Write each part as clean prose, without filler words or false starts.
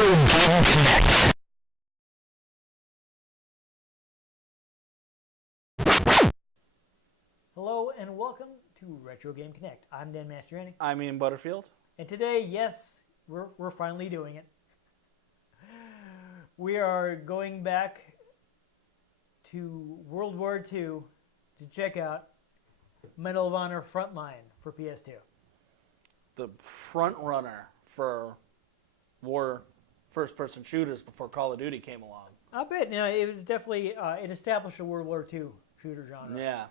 Game Connect. Hello and welcome to Retro Game Connect. I'm Dan Mastriani. I'm Ian Butterfield. And today, yes, we're finally doing it. We are going back to World War II to check out Medal of Honor Frontline for PS2. The front runner for war first-person shooters before Call of Duty came along. I bet. Now, it was definitely, it established a World War II shooter genre. Yeah,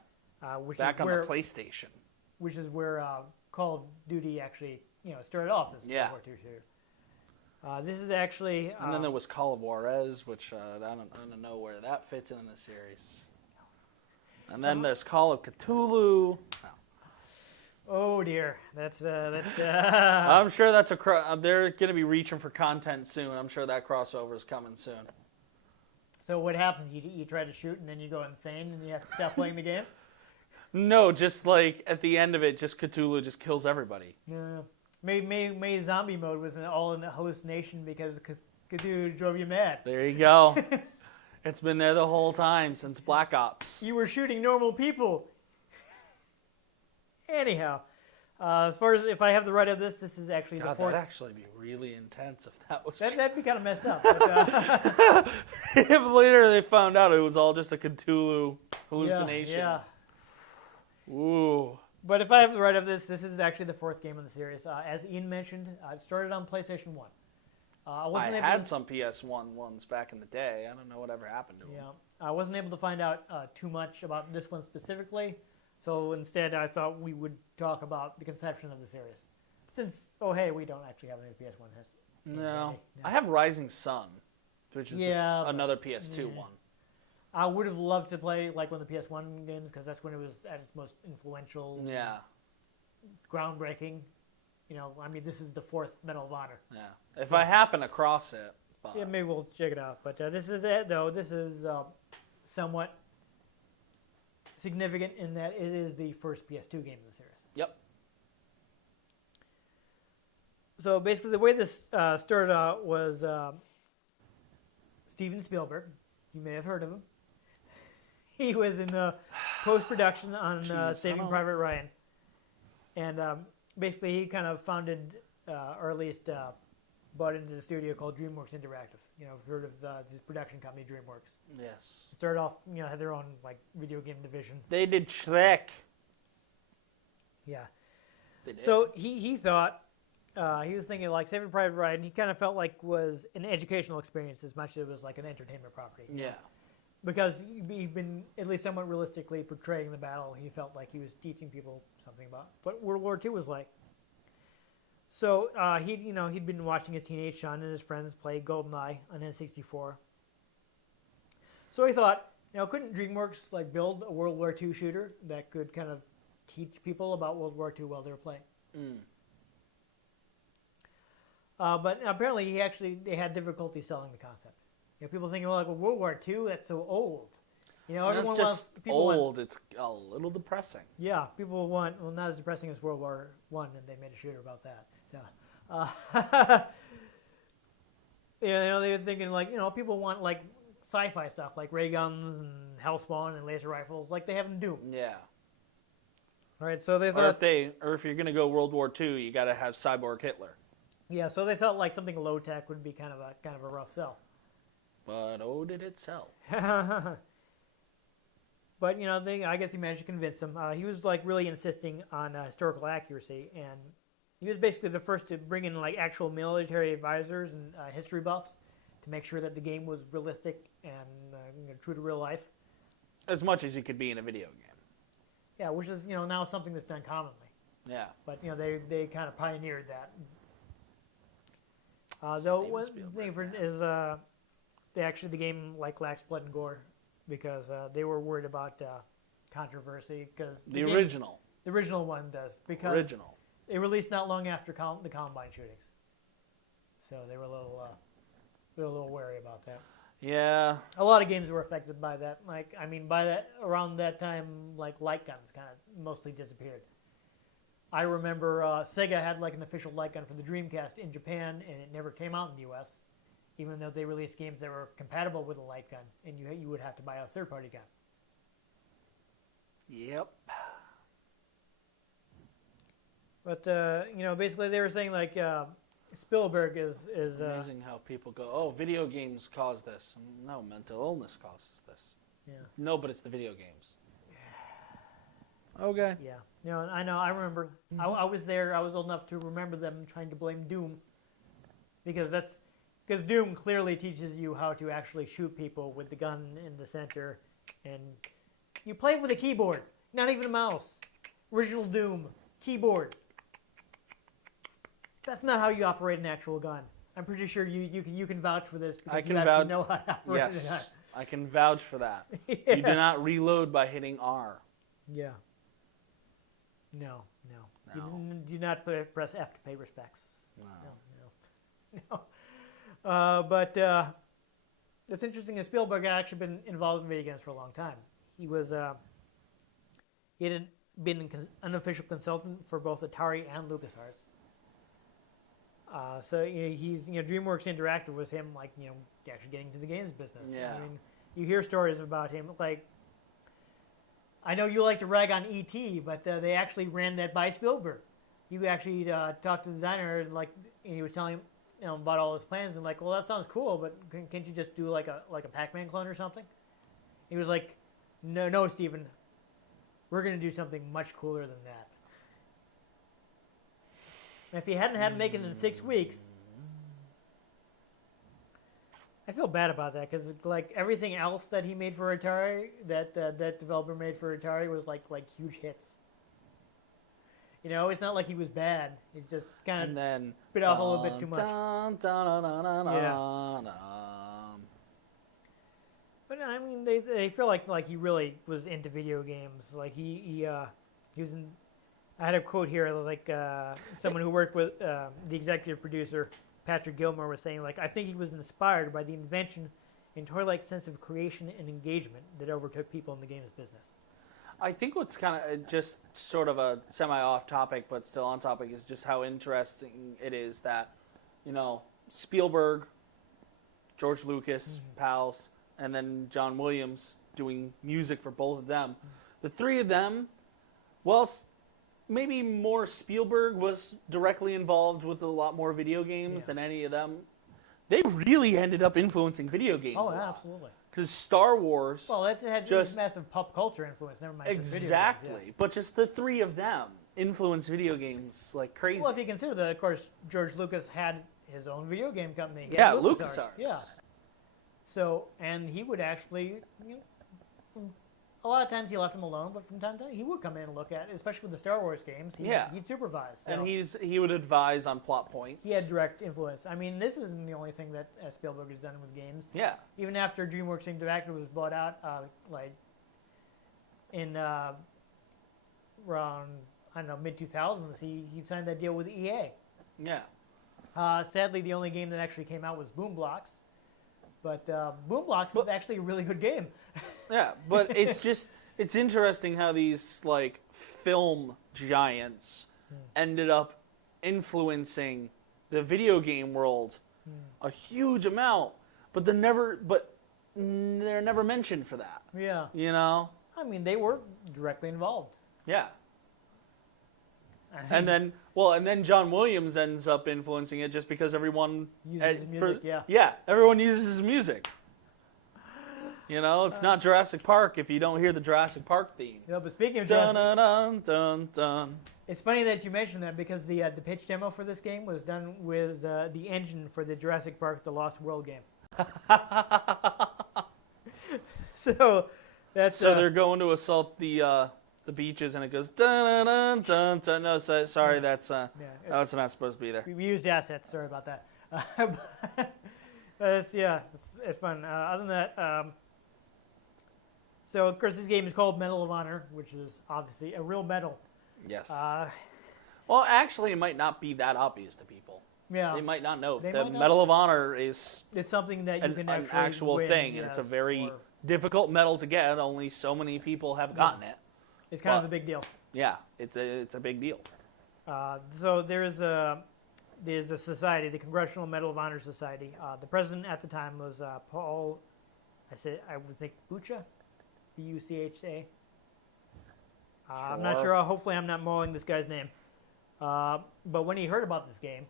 Which back is on where, the PlayStation. Which is where Call of Duty actually, started off as a World War II shooter. This is actually... and then there was Call of Juarez, which I don't know where that fits in the series. And then there's Call of Cthulhu. Oh dear, that's I'm sure that's they're going to be reaching for content soon. I'm sure that crossover is coming soon. So what happens? You try to shoot and then you go insane and you have to stop playing the game? No, just like at the end of it, just Cthulhu just kills everybody. Yeah. Maybe zombie mode was all in a hallucination because Cthulhu drove you mad. There you go. It's been there the whole time since Black Ops. You were shooting normal people. Anyhow, as far as if I have the right of this is actually the fourth. That'd actually be really intense if that was. That'd be kind of messed up. But, if later they found out it was all just a Cthulhu hallucination. Yeah. Ooh. But if I have the right of this is actually the fourth game in the series. As Ian mentioned, it started on PlayStation 1. I had some PS1 ones back in the day. I don't know whatever happened to them. Yeah, I wasn't able to find out too much about this one specifically. So instead, I thought we would talk about the conception of the series. Since, we don't actually have any PS1 history. No. I have Rising Sun, which is another PS2 one. I would have loved to play like one of the PS1 games because that's when it was at its most influential, groundbreaking. This is the fourth Medal of Honor. Yeah. If I happen across it. But... yeah, maybe we'll check it out. But this is it, though. This is somewhat significant in that it is the first PS2 game in the series. Yep. So basically, the way this started out was Steven Spielberg. You may have heard of him. He was in post-production on Saving Private Ryan. And basically, he kind of founded, or at least bought into the studio called DreamWorks Interactive. Heard of his production company, DreamWorks. Yes. Started off, had their own video game division. They did Shrek. Yeah. They did. So he thought, he was thinking like Saving Private Ryan, he kind of felt like was an educational experience as much as it was like an entertainment property. Yeah. Because he'd been at least somewhat realistically portraying the battle. He felt like he was teaching people something about what World War II was like. So he'd been watching his teenage son and his friends play GoldenEye on N64. So he thought, couldn't DreamWorks build a World War II shooter that could kind of teach people about World War II while they were playing? But apparently they had difficulty selling the concept. People thinking, well, World War II, that's so old. Everyone just wants, it's a little depressing. Yeah, people want, not as depressing as World War I, and they made a shooter about that. So, they were thinking people want sci-fi stuff like ray guns and hellspawn and laser rifles like they have in Doom. Yeah. All right, so they thought, or if you're gonna go World War II, you got to have Cyborg Hitler. Yeah, so they thought something low tech would be kind of a rough sell. But did it sell? But I guess he managed to convince him. He was really insisting on historical accuracy, and he was basically the first to bring in actual military advisors and history buffs to make sure that the game was realistic and true to real life. As much as you could be in a video game. Yeah, which is now something that's done commonly. Yeah. But they kind of pioneered that. Though one thing is the game lacks blood and gore because they were worried about controversy because the original one does because it released not long after the Columbine shootings, so they were a little wary about that. Yeah. A lot of games were affected by that. Around that time, light guns kind of mostly disappeared. I remember Sega had an official light gun for the Dreamcast in Japan, and it never came out in the U.S. even though they released games that were compatible with a light gun, and you would have to buy a third-party gun. Yep. But basically they were saying like Spielberg is Amazing how people go, oh, video games cause this. No, mental illness causes this. yeah. No, but it's the video games. Okay. Yeah. I know. I remember. I was there. I was old enough to remember them trying to blame Doom, because Doom clearly teaches you how to actually shoot people with the gun in the center, and you play it with a keyboard, not even a mouse. Original Doom keyboard. That's not how you operate an actual gun. I'm pretty sure you can vouch for this because you actually know how to operate a gun. Yes, I can vouch for that. Yeah. You do not reload by hitting R. Yeah. No. No. You do not press F to pay respects. No. But it's interesting that Spielberg had actually been involved in video games for a long time. He had been an unofficial consultant for both Atari and LucasArts. So he's DreamWorks Interactive was him actually getting into the games business. Yeah. I mean, you hear stories about him like. I know you like to rag on E.T., but they actually ran that by Spielberg. He actually talked to the designer and he was telling him about all his plans and well, that sounds cool, but can't you just do like a Pac-Man clone or something? He was like, no, Steven, we're going to do something much cooler than that. And if he hadn't had him make it in 6 weeks, I feel bad about that because everything else that he made for Atari, that developer made for Atari, was like huge hits. It's not like he was bad. It just kind of bit off a little bit too much. Yeah. But I mean, they feel like he really was into video games. Like he was in. I had a quote here. It was someone who worked with the executive producer. Patrick Gilmore was saying, I think he was inspired by the invention and toy-like sense of creation and engagement that overtook people in the games business. I think what's kind of just sort of a semi-off topic, but still on topic, is just how interesting it is that, Spielberg, George Lucas, pals, and then John Williams doing music for both of them. The three of them, maybe more Spielberg was directly involved with a lot more video games than any of them. They really ended up influencing video games a lot. Absolutely. Because Star Wars... Well, that had just massive pop culture influence, never mind video games. Exactly. But just the three of them influenced video games like crazy. Well, if you consider that, of course, George Lucas had his own video game company. Yeah, LucasArts. Yeah. So, and he would actually... A lot of times he left him alone, but from time to time he would come in and look at it, especially with the Star Wars games. He'd supervise. So and he would advise on plot points. He had direct influence. I mean, this isn't the only thing that Spielberg has done with games. Yeah. Even after DreamWorks Interactive was bought out, in around mid-2000s, he signed that deal with EA. Yeah. Sadly, the only game that actually came out was Boom Blocks. But Boom Blocks was actually a really good game. Yeah, but it's interesting how these film giants ended up influencing the video game world a huge amount, but they're never mentioned for that. Yeah. I mean, they were directly involved. Yeah. And then John Williams ends up influencing it just because everyone uses his music. Yeah, everyone uses his music. It's not Jurassic Park if you don't hear the Jurassic Park theme. But speaking of Jurassic, it's funny that you mentioned that because the pitch demo for this game was done with the engine for the Jurassic Park: The Lost World game. So they're going to assault the beaches, and it goes dun dun dun dun. No, sorry, that's not supposed to be there. We used assets. Sorry about that. It's fun. Other than that. So, of course, this game is called Medal of Honor, which is obviously a real medal. Yes. Well, actually, it might not be that obvious to people. Yeah. They might not know. The Medal of Honor is it's something that you can an actually actual win, thing, and it's a very difficult medal to get. Only so many people have gotten it. It's kind of a big deal. Yeah, it's a big deal. So there's there's a society, the Congressional Medal of Honor Society. The president at the time was Paul. I would think Bucha, B-U-C-H-A. I'm not sure. Hopefully, I'm not mauling this guy's name. But when he heard about this game,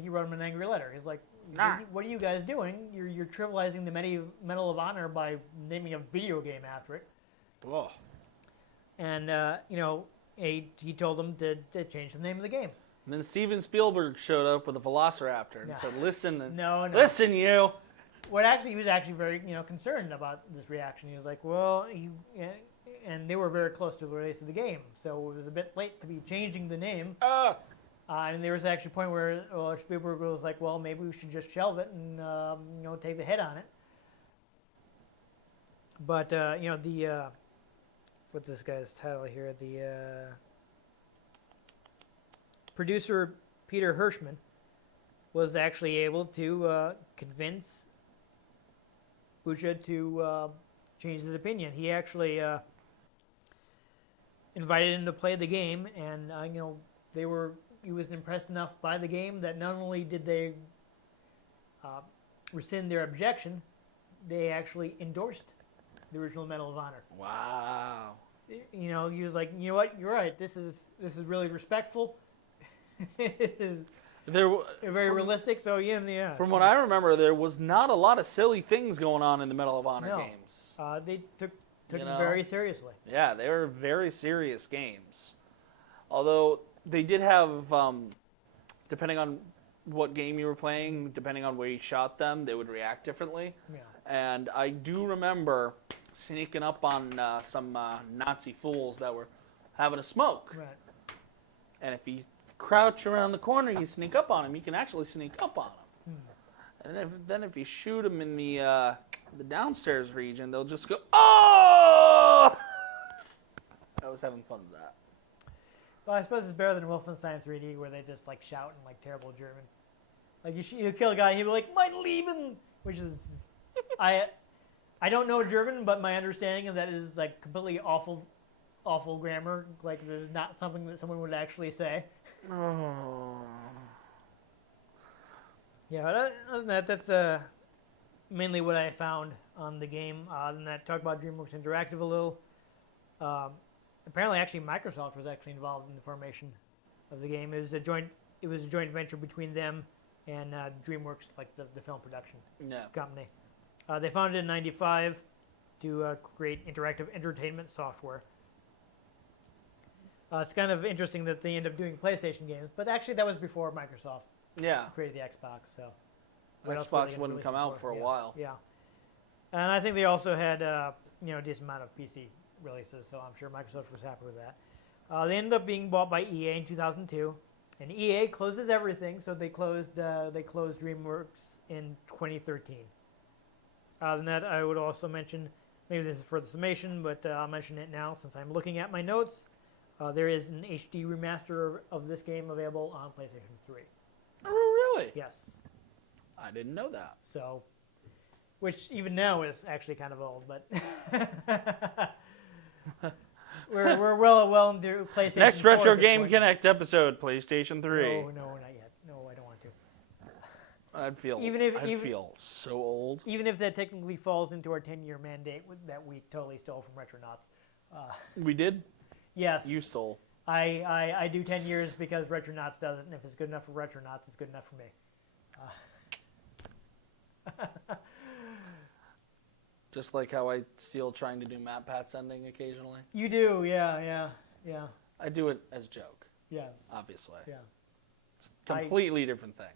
he wrote him an angry letter. He's like, "What are you guys doing? You're trivializing the Medal of Honor by naming a video game after it." Whoa. And he told them to change the name of the game. And then Steven Spielberg showed up with a Velociraptor and said, "Listen, listen, you." He was actually very concerned about this reaction. He was like, "Well, and they were very close to the release of the game, so it was a bit late to be changing the name." And there was actually a point where Spielberg was like, "Well, maybe we should just shelve it and take the hit on it." But what's this guy's title here? The producer Peter Hirschman was actually able to convince Bucha to change his opinion. He actually invited him to play the game, and he was impressed enough by the game that not only did they rescind their objection, they actually endorsed the original Medal of Honor. Wow. He was like, "You know what? You're right. This is really respectful. They're very realistic." So yeah. From what I remember, there was not a lot of silly things going on in the Medal of Honor games. They took it very seriously. Yeah, they were very serious games. Although they did have, depending on what game you were playing, depending on where you shot them, they would react differently. Yeah. And I do remember sneaking up on some Nazi fools that were having a smoke. Right. And if you crouch around the corner, you sneak up on them. You can actually sneak up on them. And then if you shoot them in the downstairs region, they'll just go, "Oh!" I was having fun with that. Well, I suppose it's better than Wolfenstein 3D, where they just shout in terrible German. Like you kill a guy, and he'll be like, "Mein Leben," which is I don't know German, but my understanding of that is completely awful grammar. There's not something that someone would actually say. Oh. Yeah, but other than that, that's mainly what I found on the game. Other than that, talk about DreamWorks Interactive a little. Apparently, actually, Microsoft was actually involved in the formation of the game. It was a joint venture between them and DreamWorks, the film production company. They founded in '95 to create interactive entertainment software. It's kind of interesting that they end up doing PlayStation games, but actually that was before Microsoft created the Xbox. So Xbox wouldn't come out for a while. Yeah, and I think they also had a decent amount of PC releases, so I'm sure Microsoft was happy with that. They ended up being bought by EA in 2002, and EA closes everything, so they closed DreamWorks in 2013. Other than that, I would also mention, maybe this is for the summation, but I'll mention it now since I'm looking at my notes. There is an HD remaster of this game available on PlayStation 3. Oh, really? Yes. I didn't know that. So, which even now is actually kind of old, but we're well into PlayStation. Next 4 Retro at this Game point. Connect episode, PlayStation 3. No, not yet. No, I don't want to. I'd feel so old. Even if that technically falls into our 10-year mandate that we totally stole from Retronauts. We did? Yes. You stole. I do 10 years because Retronauts does it, and if it's good enough for Retronauts, it's good enough for me. Just like how I steal trying to do Matt Pat's ending occasionally. You do, yeah. I do it as a joke. Yeah. Obviously. Yeah. It's a completely different thing.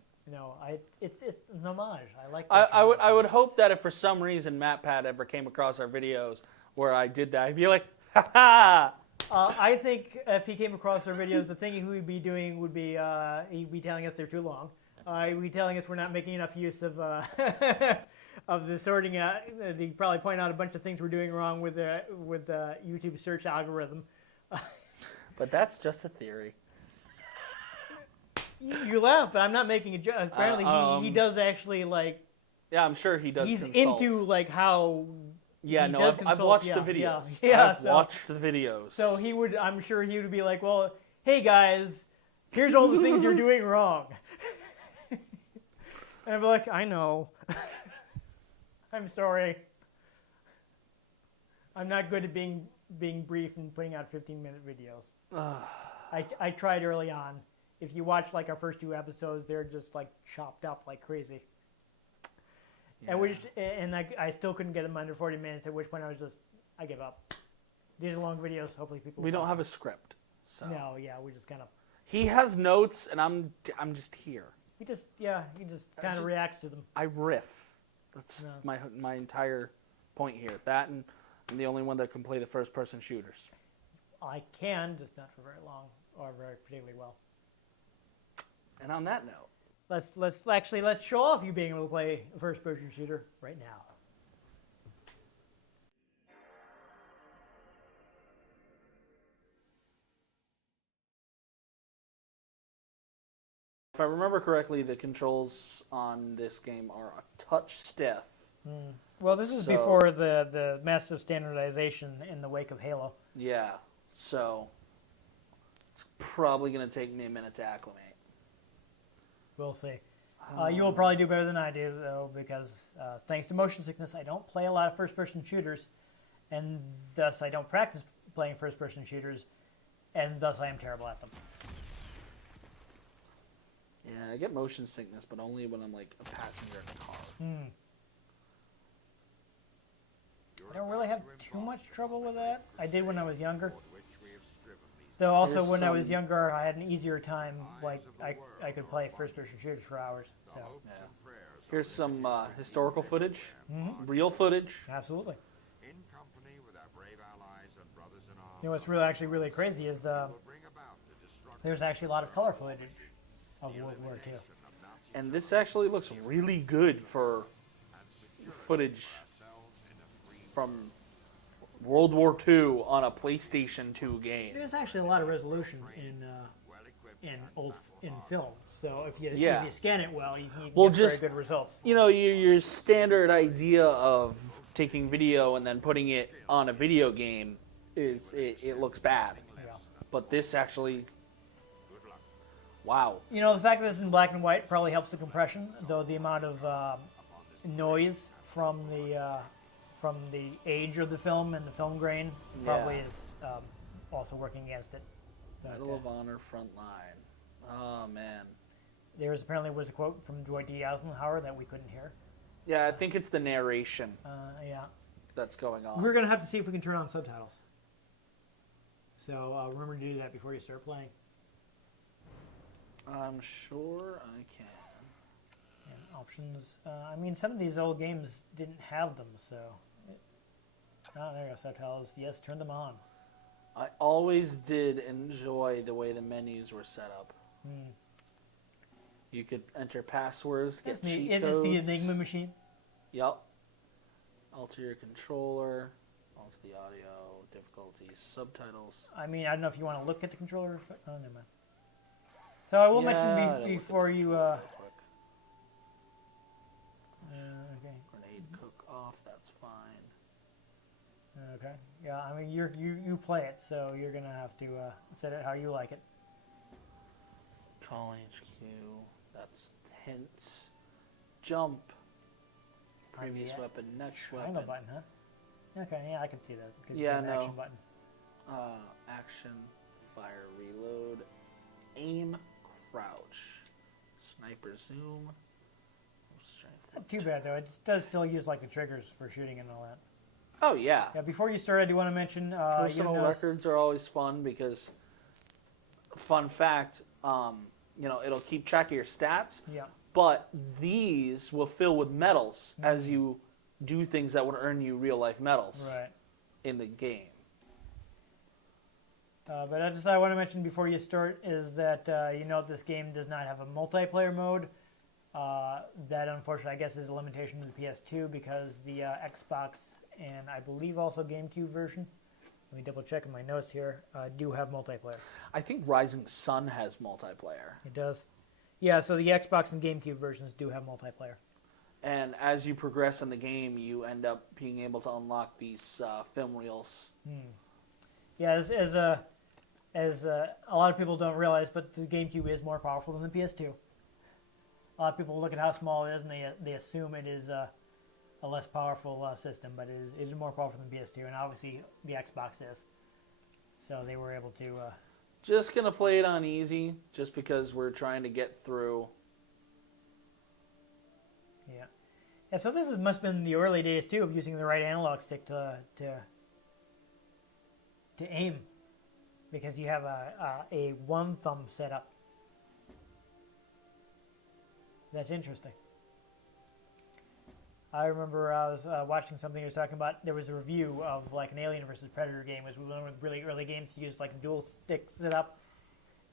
It's an homage. I like. I would hope that if for some reason Matt Pat ever came across our videos where I did that, I'd be like, ha ha. I think if he came across our videos, the thing he would be doing would be he'd be telling us they're too long. He'd be telling us we're not making enough use of of the sorting out. He'd probably point out a bunch of things we're doing wrong with the YouTube search algorithm. But that's just a theory. You laugh, but I'm not making a joke. Apparently, he does actually Yeah, I'm sure he does. He's consult. into how. Yeah, he no, does I've watched the videos. Yeah, I've watched the videos. So I'm sure he would be like, well, hey guys, Here's all the things you're doing wrong. And I'd be like, I know. I'm sorry. I'm not good at being brief and putting out 15-minute videos. I tried early on. If you watch like our first 2 episodes, they're just like chopped up like crazy. Yeah. And I still couldn't get them under 40 minutes, at which point I give up. These are long videos. Hopefully people. We don't have a script, so No, yeah, we just kind of. he has notes, and I'm just here. He just kind of reacts to them. I riff. That's my entire point here. That, and I'm the only one that can play the first-person shooters. I can, just not for very long or very particularly well. And on that note, Let's show off you being able to play a first-person shooter right now. if I remember correctly, the controls on this game are a touch stiff. Well, this is before the massive standardization in the wake of Halo. Yeah, so it's probably going to take me a minute to acclimate. We'll see. You will probably do better than I do, though, because thanks to motion sickness, I don't play a lot of first-person shooters, and thus I don't practice playing first-person shooters, and thus I am terrible at them. Yeah, I get motion sickness, but only when I'm like a passenger in a car. I don't really have too much trouble with that. I did when I was younger. Though also when I was younger, I had an easier time. Like I could play first-person shooters for hours. So Yeah. Here's some historical footage, real footage. absolutely. You know what's actually really crazy is there's actually a lot of color footage of World War II. And this actually looks really good for footage from World War II on a PlayStation 2 game. There's actually a lot of resolution in film. So if you scan it well, you can get just, very good results. You know, your standard idea of taking video and then putting it on a video game is it looks bad. Yeah. But this actually, wow. You know, the fact that it's in black and white probably helps the compression, though the amount of noise from the age of the film and the film grain probably is also working against it. Medal of Honor Frontline. Oh, man. There was a quote from Dwight D. Eisenhower that we couldn't hear. Yeah, I think it's the narration Yeah. that's going on. We're going to have to see if we can turn on subtitles. So remember to do that before you start playing. I'm sure I can. And options. I mean, some of these old games didn't have them, so. There you go, subtitles. Yes, turn them on. I always did enjoy the way the menus were set up. You could enter passwords, get cheat Is codes. this the Enigma machine? Yep. Alter your controller, alter the audio, difficulties, subtitles. I mean, I don't know if you want to look at the controller. Oh, never mind. So I will mention before you. Okay. Grenade cook off, that's fine. Okay. Yeah, I mean, you play it, so you're gonna have to set it how you like it. Call HQ, that's hints. Jump. Previous weapon, next weapon. Triangle button, huh? Okay, yeah, I can see that. Because Yeah, an no. action button. Action, fire, reload, aim, crouch, sniper, zoom. Strength. Not too bad though. It does still use like the triggers for shooting and all that. Oh yeah. Yeah. Before you start, I do want to mention Personal records are always fun because, fun fact, it'll keep track of your stats. Yeah. But these will fill with medals as you do things that would earn you real life medals in the game. But I want to mention before you start is that this game does not have a multiplayer mode. That unfortunately I guess is a limitation of the PS2 because the Xbox and I believe also GameCube version. Let me double check in my notes here. Do have multiplayer. I think Rising Sun has multiplayer. It does. Yeah, so the Xbox and GameCube versions do have multiplayer. And as you progress in the game, you end up being able to unlock these film reels. Yeah, as as a lot of people don't realize, but the GameCube is more powerful than the PS2. A lot of people look at how small it is and they assume it is a less powerful system, but it is more powerful than PS2, and obviously the Xbox is. So they were able to. Just gonna play it on easy, just because we're trying to get through. Yeah. Yeah. So this must have been the early days too of using the right analog stick to aim, because you have a one thumb setup. That's interesting. I remember I was watching something. He was talking about, there was a review of like an Alien versus Predator game. It was one of the really early games to use like a dual stick setup,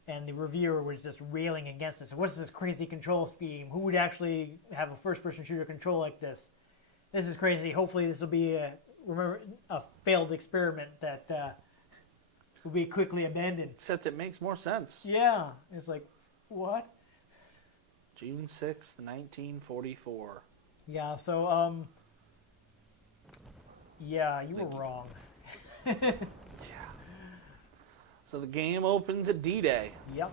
and the reviewer was just railing against it. So what's this crazy control scheme? Who would actually have a first-person shooter control like this? This is crazy. Hopefully this will be a failed experiment that will be quickly abandoned. Except it makes more sense. Yeah, it's like, what? June 6th, 1944. Yeah, so, yeah, you were wrong. Yeah. So the game opens at D-Day. Yep.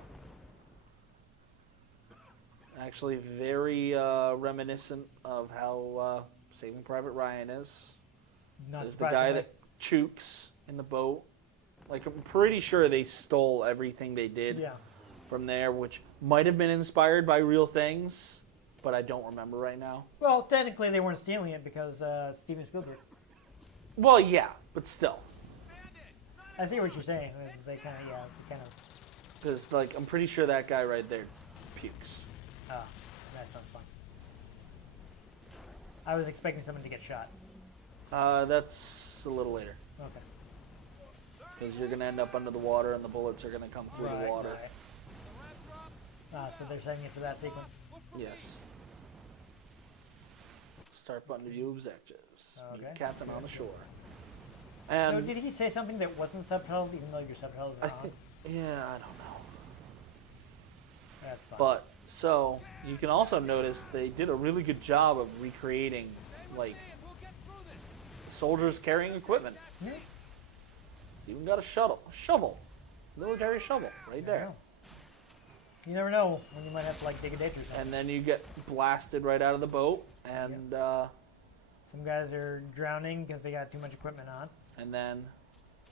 Actually very reminiscent of how Saving Private Ryan is. Not Is the guy that chooks in the boat. Like, I'm pretty sure they stole everything they did from there, which might have been inspired by real things, but I don't remember right now. Well, technically they weren't stealing it because Steven Spielberg. Well, yeah, but still. I see what you're saying. They kind of. Because, like, I'm pretty sure that guy right there pukes. Oh, that sounds fun. I was expecting someone to get shot. That's a little later. Okay. Because you're going to end up under the water and the bullets are going to come through the water. Right. So they're setting it for that sequence? Yes. Start button to view objectives. Okay. Meet Captain on the shore. And so did he say something that wasn't subtitled, even though your subtitles are on? Yeah, I don't know. That's fine. But, so, you can also notice they did a really good job of recreating, like, soldiers carrying equipment. Yeah. Even got a shovel. Military shovel, right there. You never know when you might have to, like, dig a ditch or something. And then you get blasted right out of the boat, and, some guys are drowning because they got too much equipment on. and then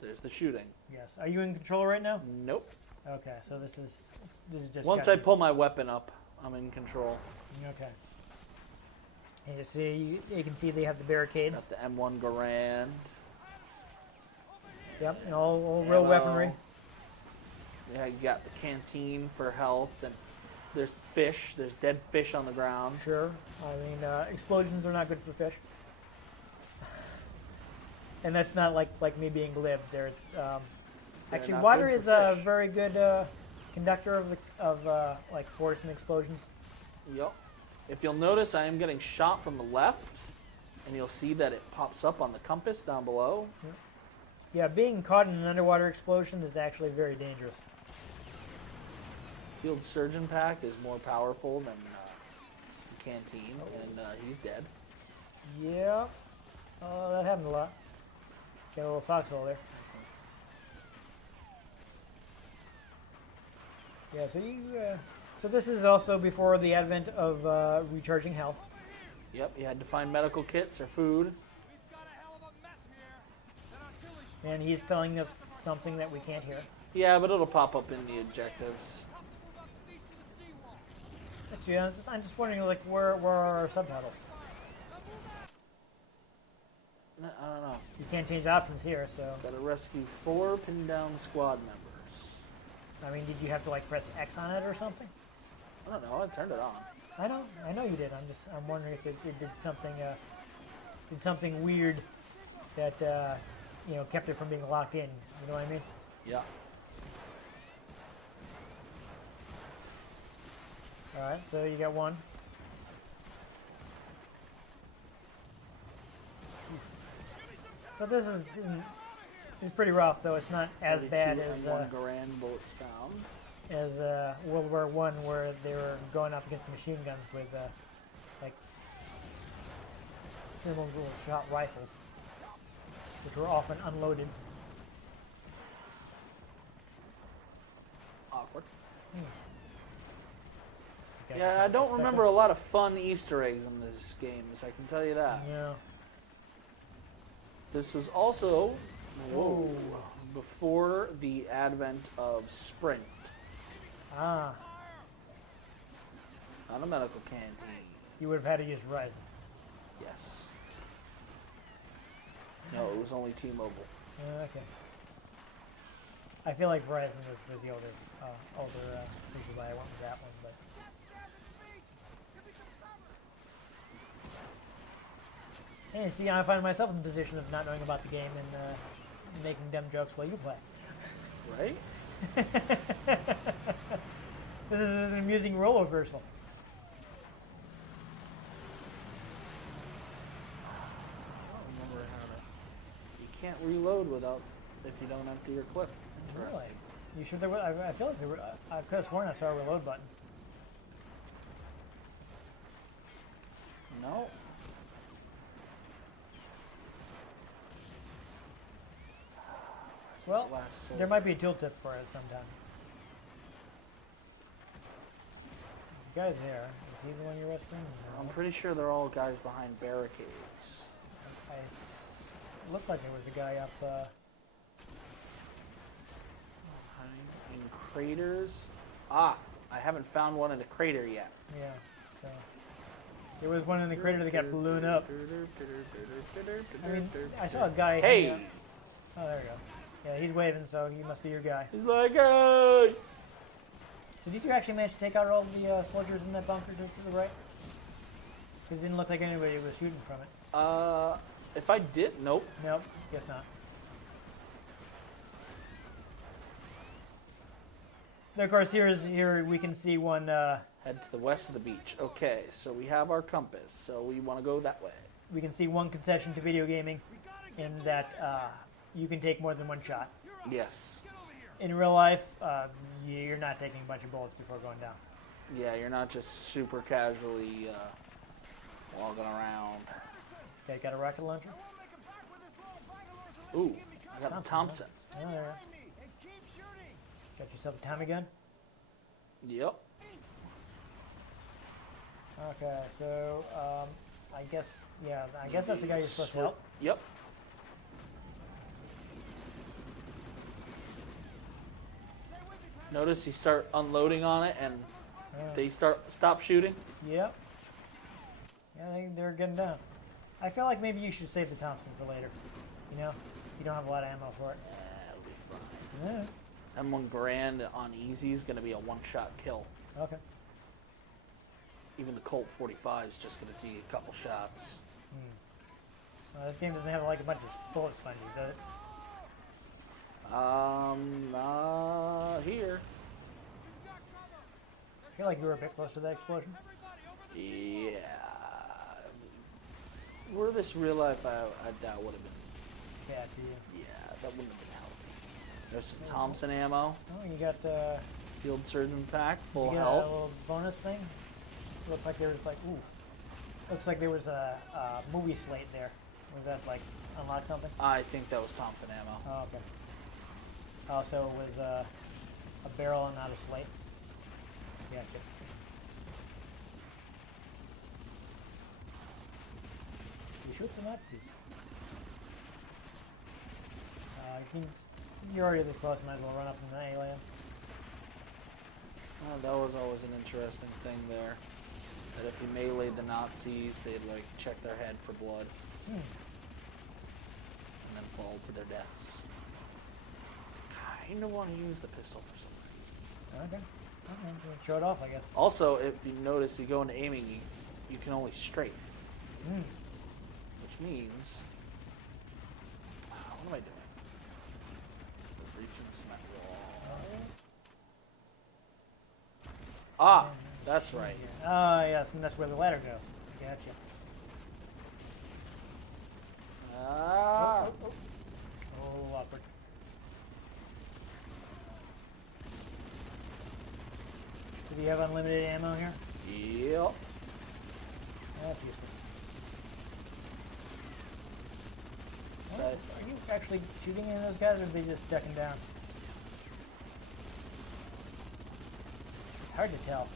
there's the shooting. Yes. Are you in control right now? Nope. Okay, so this is just. Once I pull my weapon up, I'm in control. Okay. And you can see they have the barricades. Got the M1 Garand. Yep, and all real weaponry. Yeah, you got the canteen for health, and there's fish. There's dead fish on the ground. Sure. I mean, explosions are not good for fish. And that's not like me being glib. There's actually not water good is for a fish. very good conductor of like force and explosions. Yep. If you'll notice, I am getting shot from the left, and you'll see that it pops up on the compass down below. Yeah, being caught in an underwater explosion is actually very dangerous. Field Surgeon Pack is more powerful than the canteen, and he's dead. Yeah, that happens a lot. Got a little foxhole there. Yeah, so this is also before the advent of recharging health. Yep, you had to find medical kits or food. And he's telling us something that we can't hear. Yeah, but it'll pop up in the objectives. Actually, I'm just wondering, like, where are our subtitles? I don't know. You can't change options here, so. Gotta rescue 4 pinned down squad members. I mean, did you have to like press X on it or something? I don't know. I turned it on. I know you did. I'm wondering if it did something weird that kept it from being locked in. You know what I mean? Yeah. All right, so you got one. So this is pretty rough, though. It's not as bad as M1 Garand bullets found. as World War I, where they were going up against machine guns with like single shot rifles, which were often unloaded. Okay, Yeah, I don't stuck remember in- a lot of fun Easter eggs in this game, I can tell you that. Yeah. This was also Whoa. before the advent of Sprint. Ah, Not a medical canteen. you would have had to use Verizon. Yes. No, it was only T-Mobile. Okay. I feel like Verizon was the older reason why I went with that one, but. Hey, see, I find myself in the position of not knowing about the game and making dumb jokes while you play. Right? This is an amusing role reversal. I don't remember how to... You can't reload without... if you don't empty your clip. Really? Interesting. You sure there were? I feel like there were. I could have sworn I saw a reload button. No. Well, Last there might be a tooltip for it sometime. The guy's there. Is he the one you're rescuing? I'm No. pretty sure they're all guys behind barricades. Looked like there was a guy up. In craters? Ah, I haven't found one in a crater yet. Yeah. So there was one in the crater that got blown up. I mean, I saw a guy. Hey! Oh, there we go. Yeah, he's waving, so he must be your guy. He's like, hey! So did you actually manage to take out all the soldiers in that bunker to the right? Because it didn't look like anybody was shooting from it. If I did, nope. Nope, guess not. Of course, here we can see one. Head to the west of the beach. Okay, so we have our compass, so we want to go that way. We can see one concession to video gaming, in that you can take more than one shot. Yes. In real life, you're not taking a bunch of bullets before going down. Yeah, you're not just super casually walking around. Okay, got a rocket launcher? Ooh, I got the Thompson. Oh, there you go. Got yourself a Tommy gun? Yep. Okay, so I guess that's the guy you're supposed to help. Yep. Notice you start unloading on it and they stop shooting. Yep. Yeah, they're getting down. I feel like maybe you should save the Thompson for later. You know, you don't have a lot of ammo for it. That'll be fine. Yeah. M1 Grand on easy is going to be a one-shot kill. Okay. Even the Colt 45 is just going to take a couple shots. This game doesn't have like a bunch of bullet sponges, does it? Here. I feel like you were a bit close to that explosion. Yeah. Were this real life, I doubt would have been. Yeah, to you. Yeah, that wouldn't have been healthy. There's some Thompson ammo. Oh, you got Field surgeon pack, full you got a health. little bonus thing. Looks like there was like looks like there was a movie slate there. Was that like unlock something? I think that was Thompson ammo. Oh, okay. Oh, so it was a barrel and not a slate. Yeah, good. You shoot the Nazis. You're already this close, might as well run up from the alien. Oh, that was always an interesting thing there. That if you meleeed the Nazis, they'd like check their head for blood. And then fall to their deaths. I kinda want to use the pistol for some reason. Okay. Show it off, I guess. Also, if you notice, you go into aiming, you can only strafe. Which means... what am I doing? Reaching cement wall. Ah! That's right. Oh, yes, and that's where the ladder goes. Gotcha. Ah! Oh, upward. So do you have unlimited ammo here? Yep. That's useful. Okay. Are you actually shooting any of those guys, or are they just ducking down? hard to tell.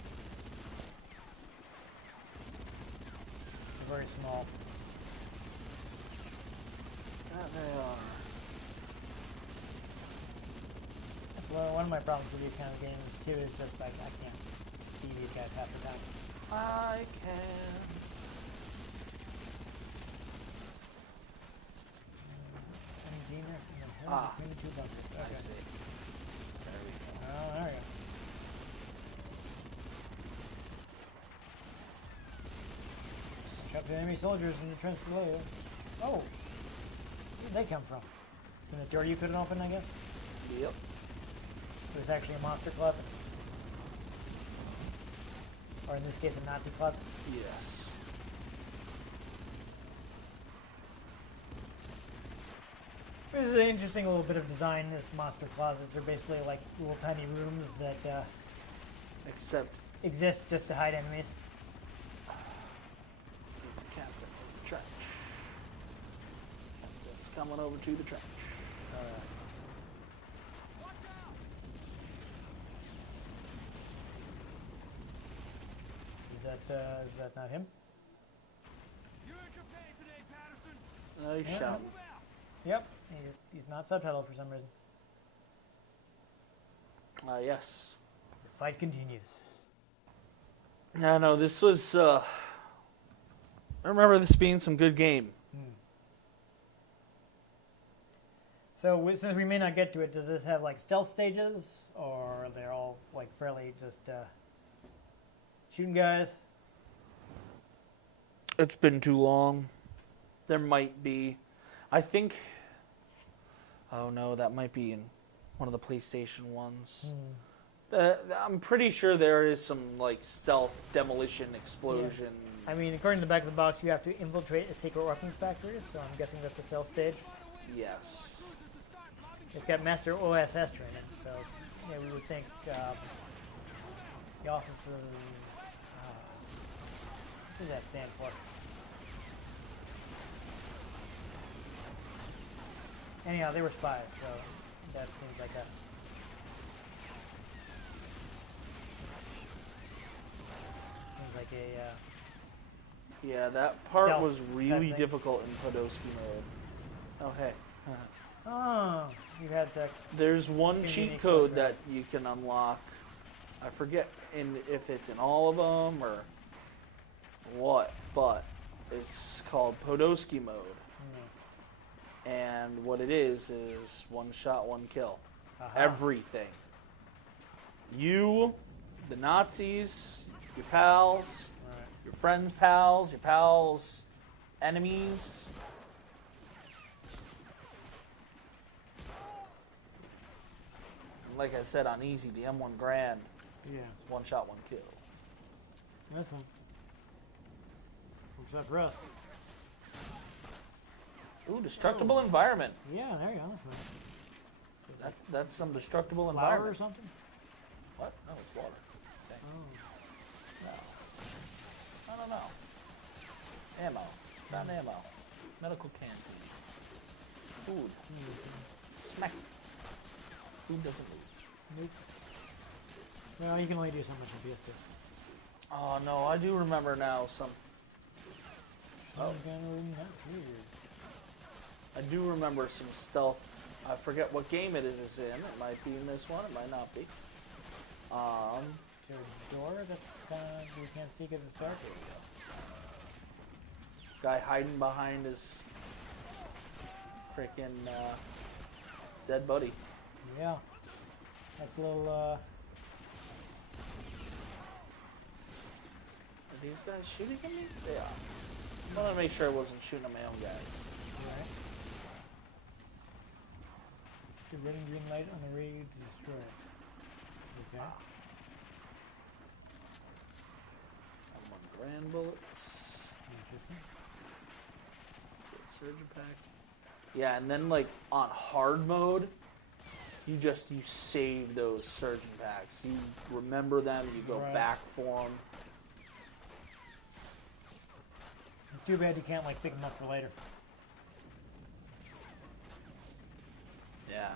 They're very small. Yeah, they are. Well, one of my problems with these kind of games too is just like I can't see these guys half the time. I can. Genius and then Ah. between the two bunkers. I Okay. see. There we go. Oh, there we go. Catch up to enemy soldiers in the trench below you. Oh! Where'd they come from? From the door you couldn't open, I guess? Yep. It was actually a monster closet. Or in this case, a Nazi closet. Yes. This is an interesting little bit of design. This monster closets are basically like little tiny rooms that Except exist just to hide enemies. the captain of the trench. Captain's coming over to the trench. Is that not him? No, he's Yeah. shouting. Yep. He's not subtitled for some reason. Yes. The fight continues. No, this was. I remember this being some good game. So since we may not get to it, does this have like stealth stages, or are they all like fairly just shooting guys? It's been too long. There might be. I think. Oh no, that might be in one of the PlayStation ones. I'm pretty sure there is some like stealth demolition explosion. I mean, according to the back of the box, you have to infiltrate a secret weapons factory, so I'm guessing that's a stealth stage. Yes. It's got Master OSS training, so yeah, we would think the Office of... what does that stand for? Anyhow, they were spies, so that seems like a... Seems like a... Yeah, that part Stealth was really type thing. difficult in Podolsky mode. Oh hey. Oh, you had the... There's one Unique cheat code code, that you can unlock. I forget if it's in all of them or what, but it's called Podolsky mode. And what it is one shot, one kill. Aha. Everything. You, the Nazis, your pals, Right. your friends' pals, your pals' enemies. And like I said, on easy, the M1 Grand, Yeah, one shot, one kill. that's one. Works out for us. Ooh, destructible environment. Yeah, there you go. That's one. That's some destructible Flour or environment. something? What? No, it's water. Dang. Oh. No. I don't know. Ammo. Found ammo. Medical canteen. Food. Smack. Food doesn't move. Nope. Well, you can only do so much on PS2. Oh no, I do remember now some. Oh. I do remember some stealth. I forget what game it is in. It might be in this one. It might not be. Is there a door that's kind of you can't see because it's dark? Guy hiding behind his freaking dead buddy. Yeah. That's a little, Are these guys shooting at me? They are. I want to make sure I wasn't shooting at my own guys. right. The red and green light on the radio to destroy it. Okay. I'm on grand bullets. Interesting. Surgeon pack. Yeah, and then like on hard mode, you save those surgeon packs. You remember them. You go Right. back for them. It's too bad you can't like pick them up for later. Yeah.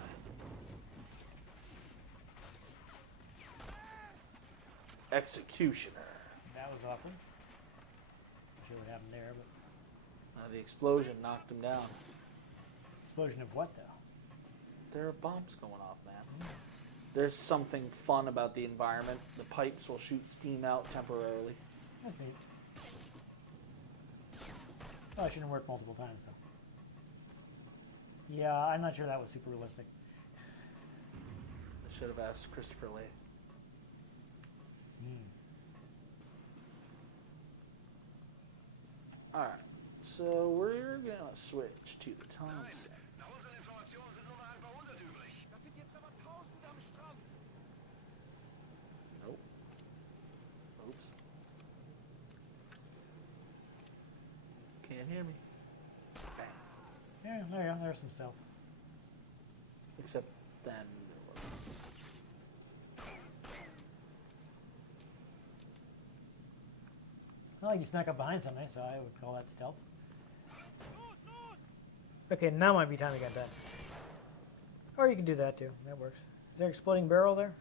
executioner. That was awkward. Not sure what happened there, but The explosion knocked him down. explosion of what though? There are bombs going off, man. There's something fun about the environment. The pipes will shoot steam out temporarily. That's neat. Oh, I shouldn't work multiple times though. Yeah, I'm not sure that was super realistic. I should have asked Christopher Lee. Alright, so we're gonna switch to the Thompson. Nope. Oops. Can't hear me. Bang. Yeah, there you go. There's some stealth. Except then. Well, you snuck up behind something, so I would call that stealth. Okay, now might be time to get that. Or you can do that too. That works. Is there an exploding barrel there?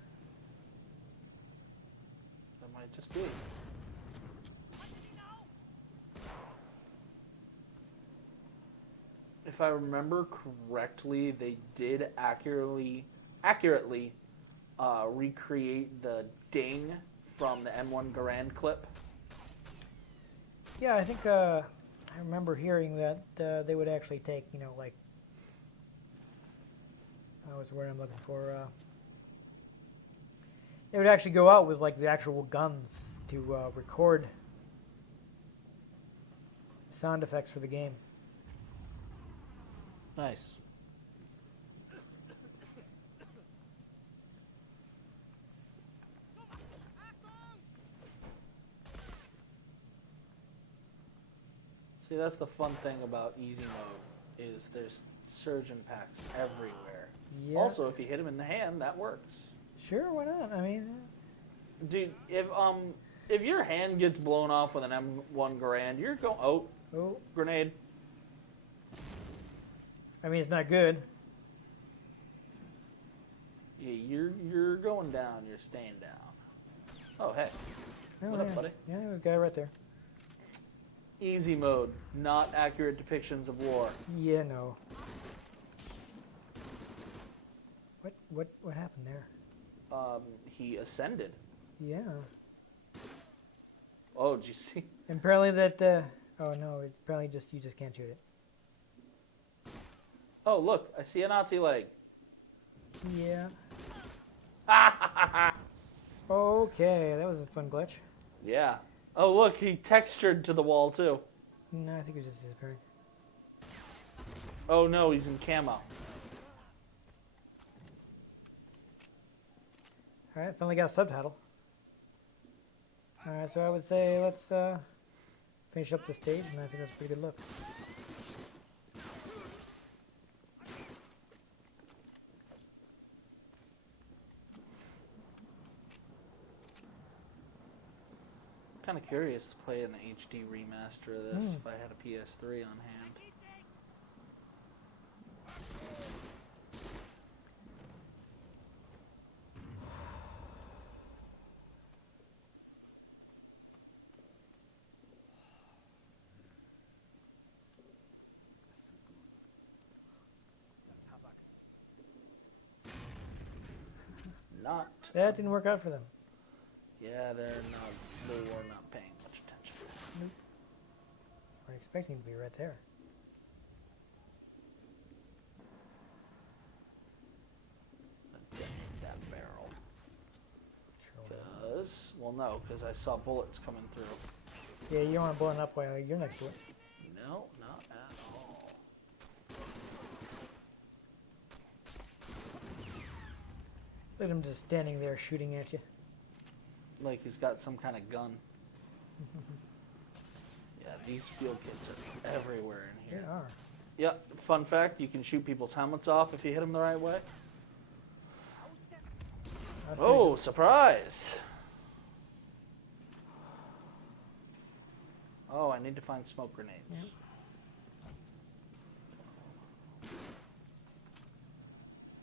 That might just be. If I remember correctly, they did accurately recreate the ding from the M1 Garand clip. Yeah, I think I remember hearing that they would actually take, like, that was where I'm looking for. They would actually go out with like the actual guns to record sound effects for the game. Nice. See, that's the fun thing about easy mode, is there's surge impacts everywhere. Yeah. Also, if you hit him in the hand, that works. Sure, why not? I mean, Dude, if your hand gets blown off with an M1 Garand, you're going oh, grenade. I mean, it's not good. Yeah, you're going down. You're staying down. Oh hey, Oh, what yeah. up, buddy? Yeah, there was a guy right there. Easy mode, not accurate depictions of war. Yeah, no. What happened there? He ascended. Yeah. Oh, did you see? And apparently that. Oh no! Apparently you just can't shoot it. Oh look, I see a Nazi leg. Yeah. Okay, that was a fun glitch. Yeah. Oh look, he textured to the wall too. No, I think it was just disappearing. Oh no, he's in camo. All right, finally got a subtitle. All right, so I would say let's finish up the stage, and I think that's a pretty good look. I'm kind of curious to play an HD remaster of this if I had a PS3 on hand. Not. That didn't work out for them. Yeah, they were not paying much attention. We're expecting to be right there. Detonate that barrel. Sure. Well, no, because I saw bullets coming through. Yeah, you don't want to blow it up while you're next to it. No, not at all. Look at him just standing there shooting at you. Like he's got some kind of gun. Yeah, these field kits are everywhere in They here. are. Yeah, fun fact, you can shoot people's helmets off if you hit them the right way. That's Oh, surprise! Oh, I need to find smoke grenades. Yep.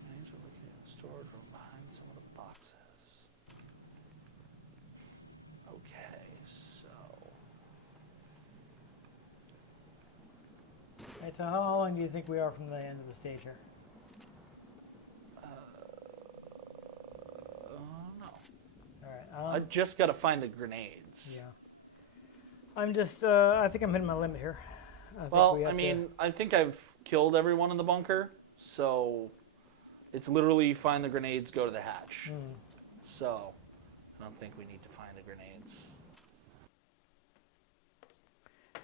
Grenades are located in the storage room behind some of the boxes. So how long do you think we are from the end of the stage here? No. All I right. just got to find the grenades. Yeah. I'm just. I think I'm hitting my limit here. Well, I mean, I think I've killed everyone in the bunker, so it's literally find the grenades, go to the hatch. So I don't think we need to find the grenades.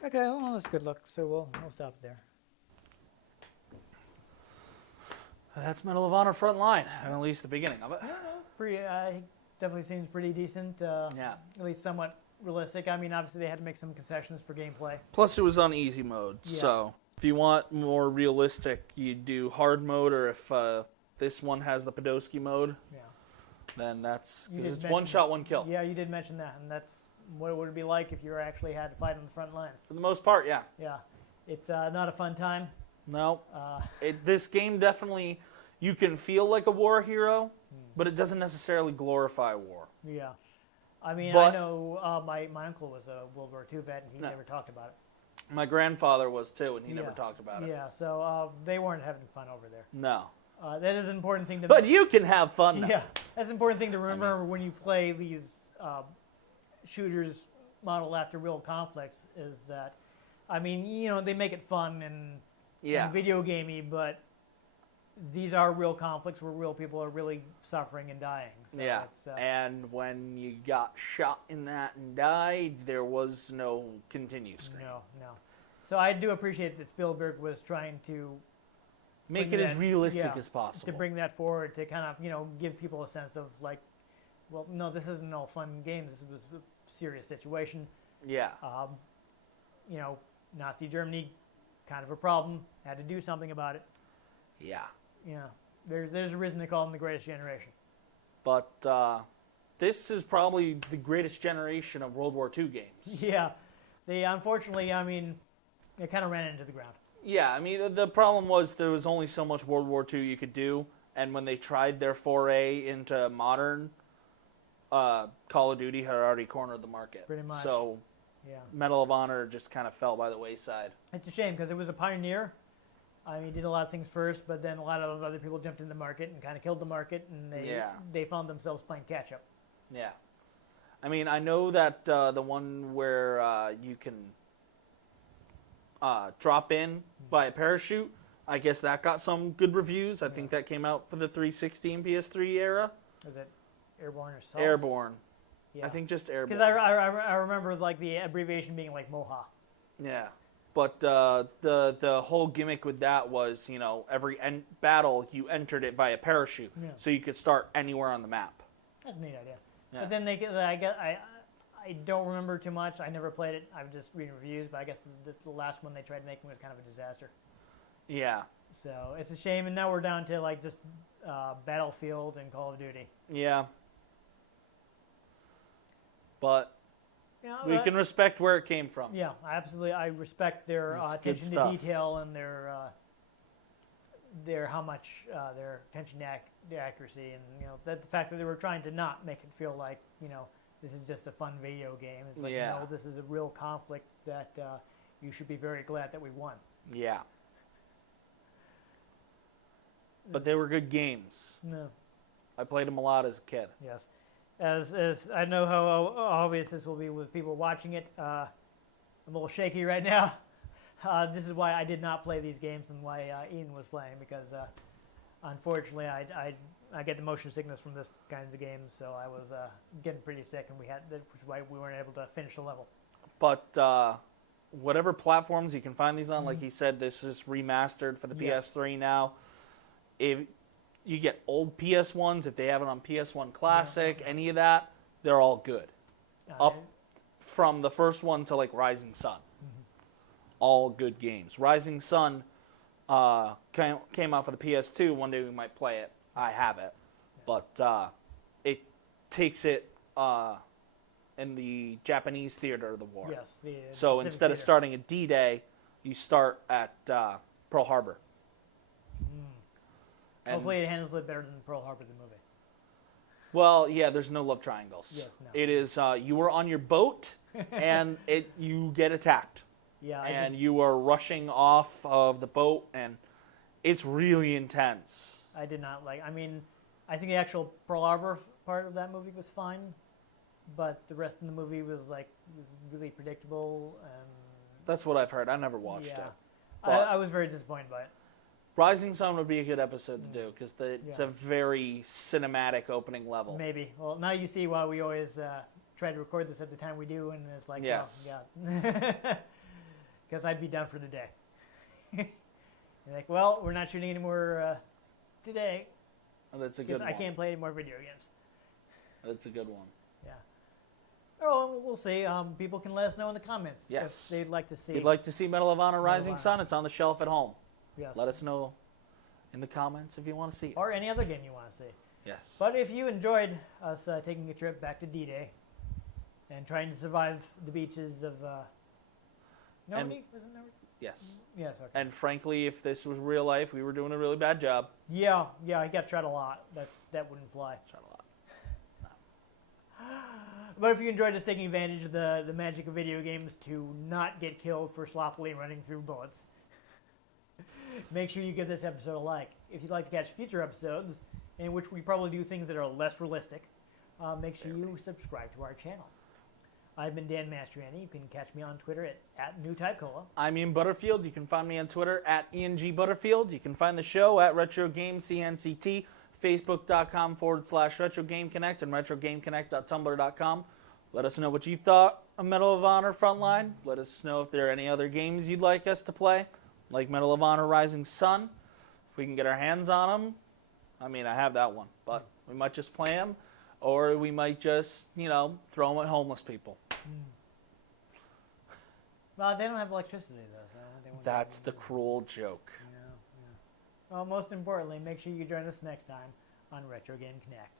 Okay, well, that's good luck. So we'll stop there. That's Medal of Honor Frontline, and at least the beginning of it. Pretty. Definitely seems pretty decent. Yeah. At least somewhat realistic. I mean, obviously they had to make some concessions for gameplay. Plus, it was on easy mode, so if you want more realistic, you do hard mode, or if this one has the Podolsky mode, then that's because it's one shot, one kill. Yeah, you did mention that, and that's what it would be like if you actually had to fight on the front lines. For the most part, yeah. Yeah, it's not a fun time. No, this game definitely, you can feel like a war hero, but it doesn't necessarily glorify war. Yeah. I mean, But, I know my uncle was a World War II vet, and he never talked about it. My grandfather was too, and he never talked about it. Yeah, so they weren't having fun over there. No. That is an important thing to. But you can have fun now. Yeah, that's an important thing to remember when you play these shooters modeled after real conflicts. Is that, I mean, you know, they make it fun and video gamey, but these are real conflicts where real people are really suffering and dying. So Yeah, and when you got shot in that and died, there was no continue screen. No. So I do appreciate that Spielberg was trying to make it as realistic as possible. To bring that forward, to kind of, you know, give people a sense of like, well, no, this isn't no fun game. This was a serious situation. Yeah. You know, Nazi Germany, kind of a problem. Had to do something about it. Yeah. Yeah. There's a reason they call them the greatest generation. But this is probably the greatest generation of World War II games. Yeah. They unfortunately, I mean, they kind of ran into the ground. Yeah, I mean, the problem was there was only so much World War II you could do, and when they tried their foray into modern, Call of Duty had already cornered the market. Pretty much. So, Medal of Honor just kind of fell by the wayside. It's a shame because it was a pioneer. I mean, he did a lot of things first, but then a lot of other people jumped in the market and kind of killed the market, and they found themselves playing catch-up. Yeah. I mean, I know that the one where you can drop in by a parachute, I guess that got some good reviews. I think that came out for the 360 and PS3 era. Was it Airborne or Assault? Airborne. Yeah. I think just Airborne. Because I remember like the abbreviation being like MOHA. Yeah. But the whole gimmick with that was, you know, every battle you entered it via parachute, so you could start anywhere on the map. That's a neat idea. Yeah. But then I don't remember too much. I never played it. I was just reading reviews, but I guess the last one they tried making was kind of a disaster. Yeah. So it's a shame, and now we're down to like just Battlefield and Call of Duty. Yeah. But Yeah, we can respect where it came from. Yeah, absolutely. I respect their It's good attention to stuff. detail and their how much their attention to accuracy, and you know that the fact that they were trying to not make it feel like, you know, this is just a fun video game. It's like, no, this is a real conflict that you should be very glad that we won. Yeah. But they were good games. No. I played them a lot as a kid. Yes. As I know how obvious this will be with people watching it, I'm a little shaky right now. This is why I did not play these games and why Ian was playing, because unfortunately I get the motion sickness from this kinds of games, so I was getting pretty sick, and which is why we weren't able to finish the level. But whatever platforms you can find these on, like he said, this is remastered for the PS3 now. If you get old PS1s, if they have it on PS1 Classic, any of that, they're all good. Up from the first one to like Rising Sun. All good games. Rising Sun came out for the PS2. One day we might play it. I have it. But it takes it in the Japanese theater of the war. Yes. So instead of starting at D-Day, you start at Pearl Harbor. And hopefully it handles it better than Pearl Harbor, the movie. Well, yeah, there's no love triangles. Yes, no. It is, you are on your boat, and you get attacked. Yeah, and you are rushing off of the boat, and it's really intense. I did not like. I mean, I think the actual Pearl Harbor part of that movie was fine, but the rest of the movie was really predictable. And That's what I've heard. I never watched yeah, it. But I was very disappointed by it. Rising Sun would be a good episode to do because it's Yeah. a very cinematic opening level. Maybe. Well, now you see why we always try to record this at the time we do, and it's like, Yes. oh, yeah, because I'd be done for the day. You're like, well, we're not shooting anymore today. Oh, that's a good Because one. I can't play any more video games. That's a good one. Yeah. Oh, we'll see. People can let us know in the comments Yes. if they'd like to see. If you'd like to see Medal of Honor Medal of Rising Honor. Sun, it's on the shelf at home. Yes. Let us know in the comments if you want to see it. Or any other game you want to see. Yes. But if you enjoyed us taking a trip back to D-Day and trying to survive the beaches of Normandy, was it Normandy? Yes. Yes. Okay. And frankly, if this was real life, we were doing a really bad job. Yeah, I got shot a lot. That wouldn't fly. Shot a lot. But if you enjoyed us taking advantage of the magic of video games to not get killed for sloppily running through bullets, make sure you give this episode a like. If you'd like to catch future episodes, in which we probably do things that are less realistic, make sure you subscribe to our channel. I've been Dan Mastriani. You can catch me on Twitter at NewTypeCola. I'm Ian Butterfield. You can find me on Twitter at ENG You can find the show at RetroGameCNCT, Facebook.com/RetroGameConnect, and RetroGameConnect.tumblr.com. Let us know what you thought of Medal of Honor Frontline. Let us know if there are any other games you'd like us to play, like Medal of Honor Rising Sun. If we can get our hands on them. I mean, I have that one, but we might just play them, or we might just, throw them at homeless people. Well, they don't have electricity, though. So I don't think they want That's the cruel joke. Yeah. Well, most importantly, make sure you join us next time on Retro Game Connect.